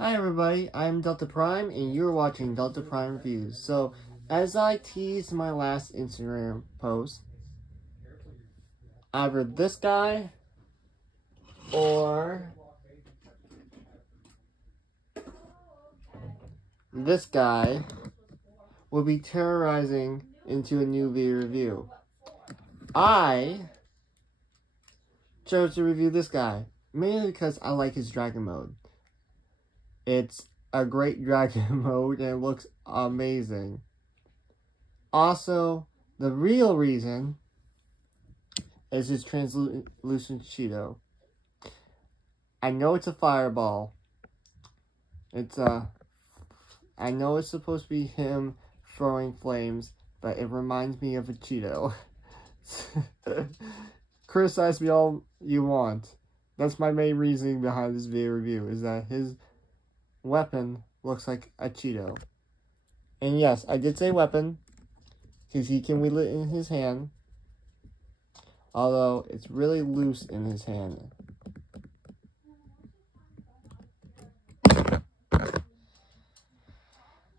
Hi everybody, I'm Delta Prime and you're watching Delta Prime Reviews. So, as I teased my last Instagram post, either this guy or this guy will be terrorizing into a new video review. I chose to review this guy, mainly because I like his dragon mode. It's a great dragon mode and it looks amazing. Also, the real reason is his translucent Cheeto. I know it's a fireball. I know it's supposed to be him throwing flames, but it reminds me of a Cheeto. Criticize me all you want. That's my main reasoning behind this video review, is that his weapon looks like a Cheeto. And yes, I did say weapon, because he can wield it in his hand. Although, it's really loose in his hand.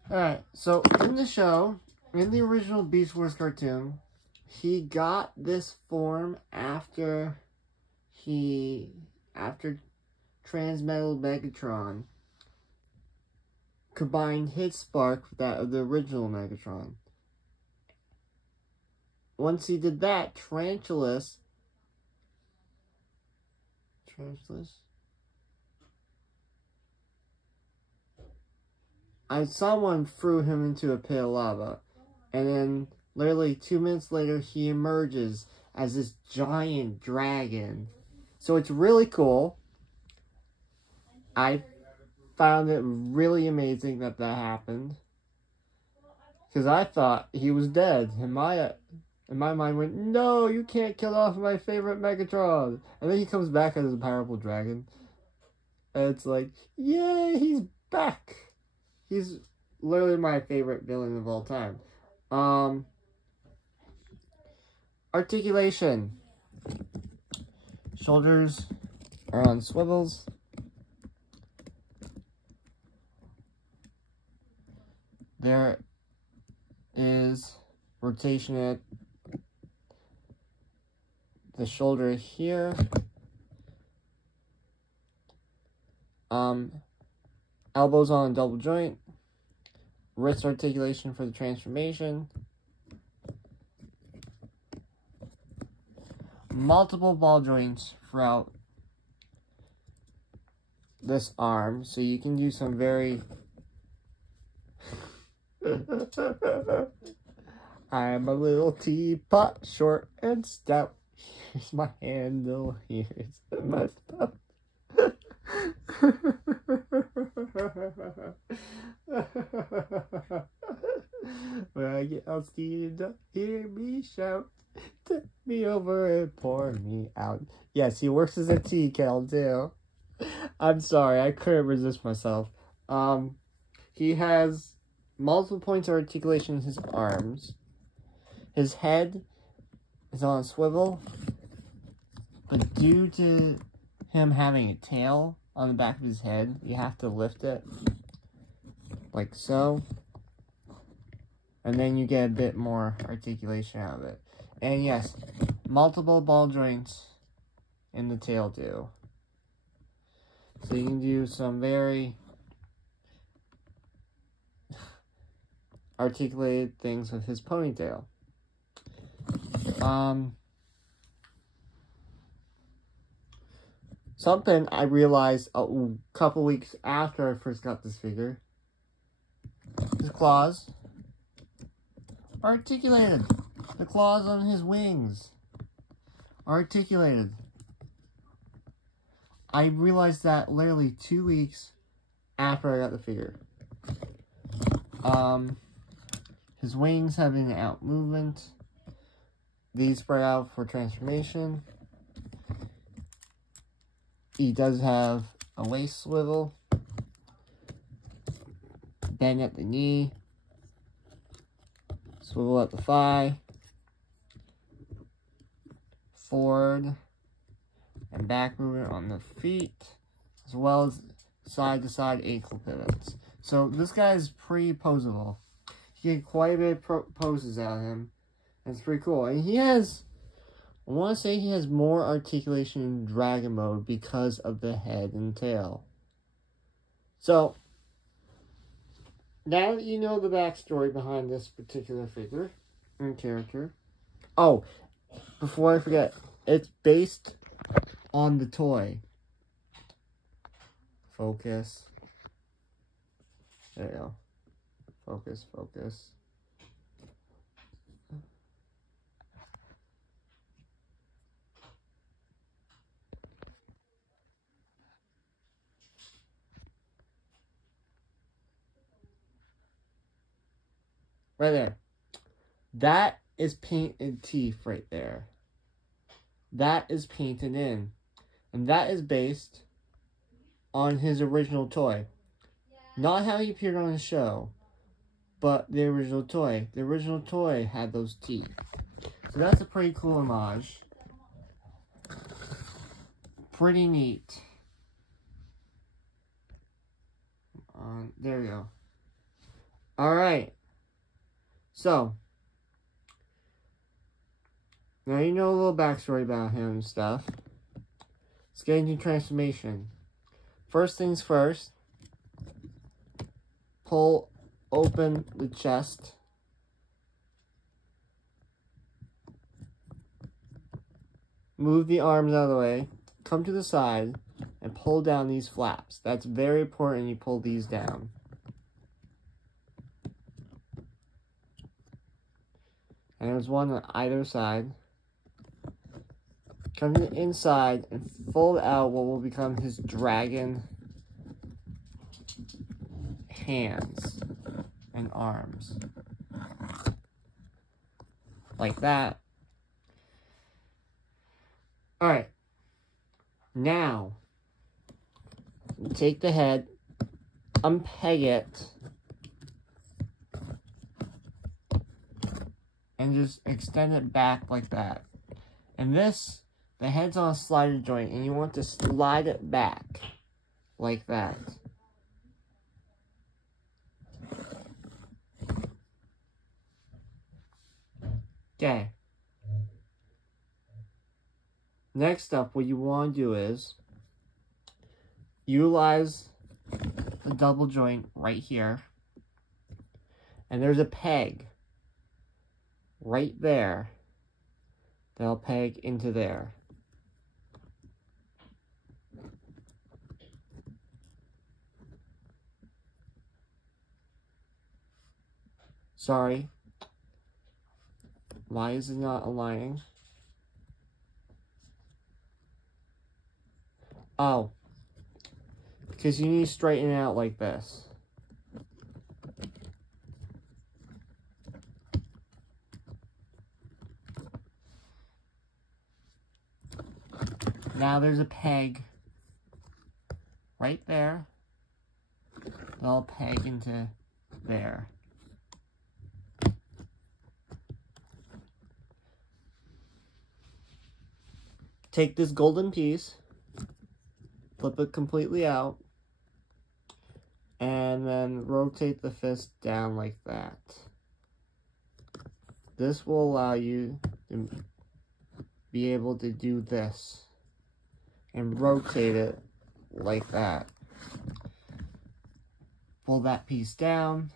Alright, so in the show, in the original Beast Wars cartoon, he got this form after Transmetal Megatron combined his spark with that of the original Megatron. Once he did that, someone threw him into a pit of lava, and then literally 2 minutes later he emerges as this giant dragon. So it's really cool. I found it really amazing that happened, because I thought he was dead. And my mind went, no, you can't kill off my favorite Megatron. And then he comes back as a powerful dragon. And it's like, yay, he's back. He's literally my favorite villain of all time. Articulation. Shoulders are on swivels. There is rotation at the shoulder here. Elbows on a double joint. Wrist articulation for the transformation. Multiple ball joints throughout this arm, so you can do some very... I'm a little teapot, short and stout. Here's my handle, here's my stuff. When I get all steamed up, hear me shout. Tip me over and pour me out. Yes, he works as a tea kettle too. I'm sorry, I couldn't resist myself. He has multiple points of articulation in his arms. His head is on a swivel, but due to him having a tail on the back of his head, you have to lift it, like so, and then you get a bit more articulation out of it. And yes, multiple ball joints in the tail too. So you can do some very articulated things with his ponytail. Something I realized a couple weeks after I first got this figure. His claws are articulated. The claws on his wings are articulated. I realized that literally 2 weeks after I got the figure. His wings have an out movement. These spread out for transformation. He does have a waist swivel, bend at the knee, swivel at the thigh, forward and back movement on the feet, as well as side-to-side ankle pivots. So this guy is pretty poseable. You get quite a bit of poses out of him. That's pretty cool. And he has, I want to say he has more articulation in Dragon Mode because of the head and tail. So, now that you know the backstory behind this particular figure and character. Oh, before I forget, it's based on the toy. Focus. There you go. Focus, focus. Right there. That is painted teeth right there. That is painted in. And that is based on his original toy. Not how he appeared on the show, but the original toy. The original toy had those teeth. So that's a pretty cool homage. Pretty neat. There we go. Alright. So, now you know a little backstory about him and stuff. Let's get into transformation. First things first. Pull open the chest. Move the arms out of the way. Come to the side and pull down these flaps. That's very important you pull these down. And there's one on either side. Come to the inside and fold out what will become his dragon hands and arms. Like that. Alright. Now, take the head, unpeg it, and just extend it back like that. And this, the head's on a slider joint, and you want to slide it back like that. Okay. Next up, what you want to do is utilize the double joint right here. And there's a peg right there that'll peg into there. Sorry. Why is it not aligning? Oh. Because you need to straighten it out like this. Now there's a peg right there. That'll peg into there. Take this golden piece, flip it completely out, and then rotate the fist down like that. This will allow you to be able to do this and rotate it like that. Pull that piece down,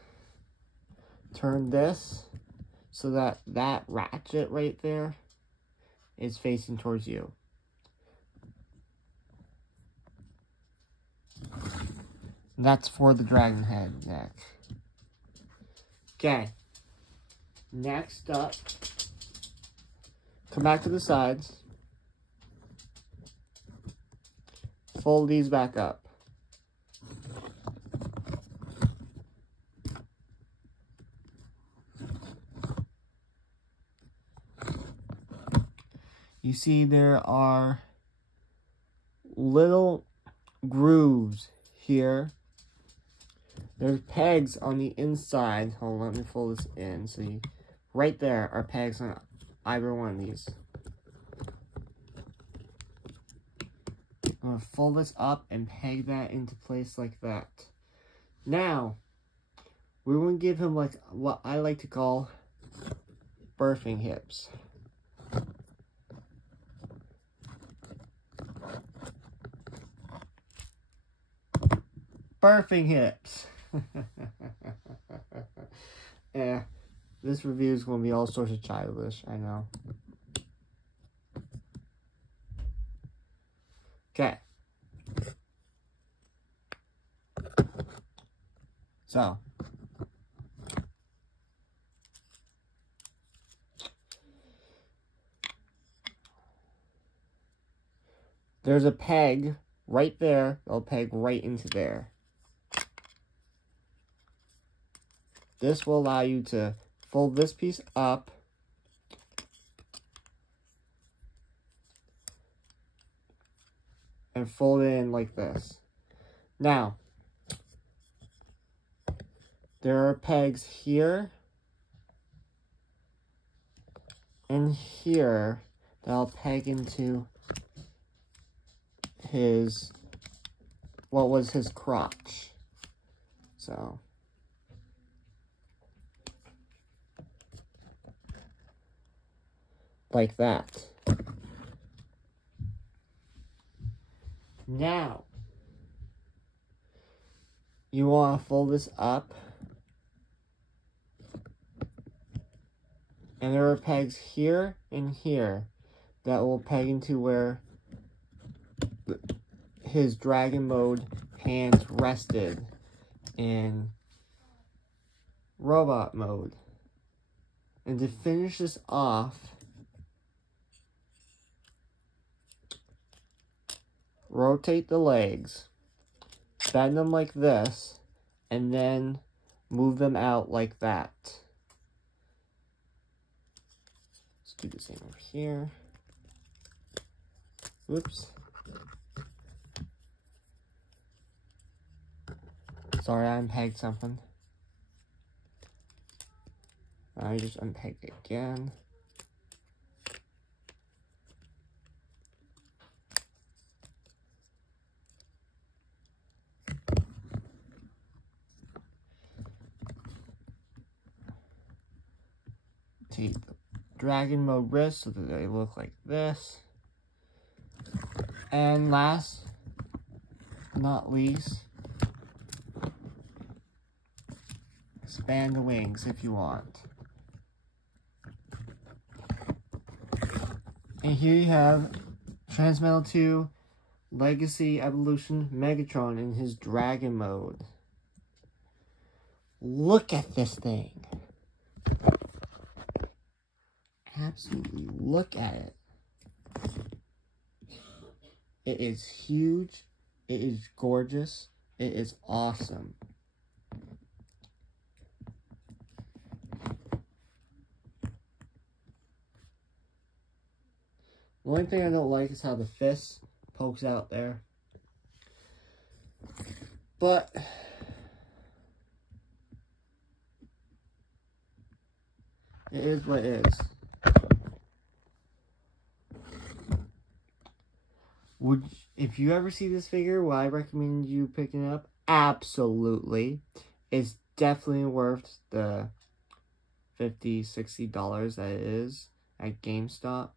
turn this so that that ratchet right there is facing towards you. That's for the dragon head neck. Okay. Next up, come back to the sides. Fold these back up. You see there are little grooves here. There's pegs on the inside. Hold on, let me fold this in. So you, right there are pegs on either one of these. I'm going to fold this up and peg that into place like that. Now, we're going to give him like what I like to call birthing hips. Birthing hips. Yeah, this review is going to be all sorts of childish, I know. Okay. So. There's a peg right there. I'll peg right into there. This will allow you to fold this piece up and fold it in like this. Now, there are pegs here and here that I'll peg into what was his crotch. So, like that. Now, you want to fold this up, and there are pegs here and here that will peg into where his dragon mode hands rested in robot mode. And to finish this off, rotate the legs, bend them like this, and then move them out like that. Let's do the same over here. Whoops. Sorry, I unpegged something. I just unpegged it again. Take the dragon mode wrist so that they look like this. And last but not least, expand the wings if you want. And here you have Transmetal 2 Legacy Evolution Megatron in his dragon mode. Look at this thing. Absolutely look at it. It is huge. It is gorgeous. It is awesome. The only thing I don't like is how the fist pokes out there. But it is what it is. If you ever see this figure, would I recommend you picking it up? Absolutely. It's definitely worth the $50, $60 that it is at GameStop.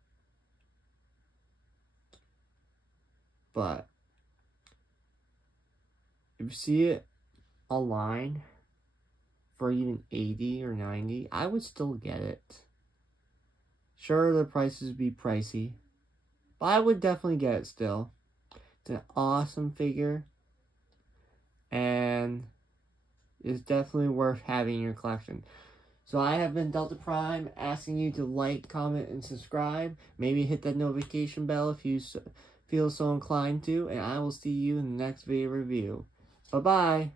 But if you see it online for even $80 or $90, I would still get it. Sure, the prices would be pricey, but I would definitely get it still. It's an awesome figure, and it's definitely worth having in your collection. So I have been Delta Prime, asking you to like, comment, and subscribe. Maybe hit that notification bell if you feel so inclined to, and I will see you in the next video review. Bye-bye!